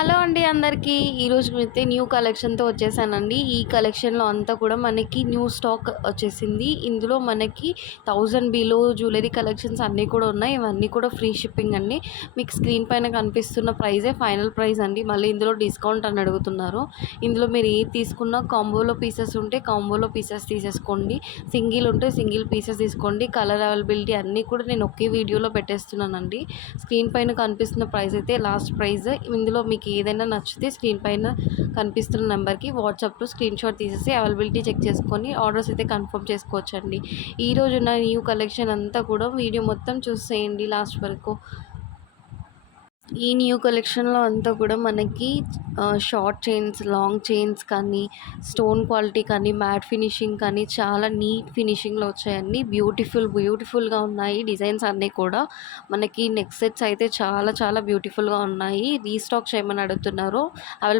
Hello అండి అందరికీ. ఈరోజు అయితే న్యూ కలెక్షన్‌తో వచ్చేసానండి. ఈ కలెక్షన్‌లో అంతా కూడా మనకి న్యూ స్టాక్ వచ్చేసింది. ఇందులో మనకి 1000 బిలో జ్యువెలరీ కలెక్షన్స్ అన్నీ కూడా ఉన్నాయి. ఇవన్నీ కూడా ఫ్రీ షిప్పింగ్ అండి. మీకు స్క్రీన్ పైన కనిపిస్తున్న ప్రైజే ఫైనల్ ప్రైస్ అండి. మళ్ళీ ఇందులో డిస్కౌంట్ అని అడుగుతున్నారు. ఇందులో మీరు ఏది తీసుకున్నా కాంబోలో పీసెస్ ఉంటే కాంబోలో పీసెస్ తీసేసుకోండి. సింగిల్ ఉంటే సింగిల్ పీసెస్ తీసుకోండి. కలర్ అవైలబిలిటీ అన్నీ కూడా నేను ఒకే వీడియోలో పెట్టేస్తున్నానండి. స్క్రీన్ పైన కనిపిస్తున్న ప్రైస్ అయితే లాస్ట్ ప్రైస్. ఇందులో మీకు ఏదైనా నచ్చితే స్క్రీన్ పైన కనిపిస్తున్న నెంబర్కి వాట్సాప్లో స్క్రీన్ షాట్ తీసేసి అవైలబిలిటీ చెక్ చేసుకొని ఆర్డర్స్ అయితే కన్ఫర్మ్ చేసుకోవచ్చండి. ఈరోజు ఉన్న న్యూ కలెక్షన్ అంతా కూడా వీడియో మొత్తం చూసేయండి లాస్ట్ వరకు. ఈ న్యూ కలెక్షన్‌లో అంతా కూడా మనకి షార్ట్ చైన్స్, లాంగ్ చైన్స్ కానీ, స్టోన్ క్వాలిటీ కానీ, మ్యాట్ ఫినిషింగ్ కానీ చాలా నీట్ ఫినిషింగ్‌లో వచ్చాయండి. బ్యూటిఫుల్‌గా ఉన్నాయి డిజైన్స్ అన్నీ కూడా. మనకి నెక్ సెట్స్ అయితే చాలా చాలా బ్యూటిఫుల్‌గా ఉన్నాయి. రీస్టాక్ చేయమని అడుగుతున్నారు. అవైలబిలిటీ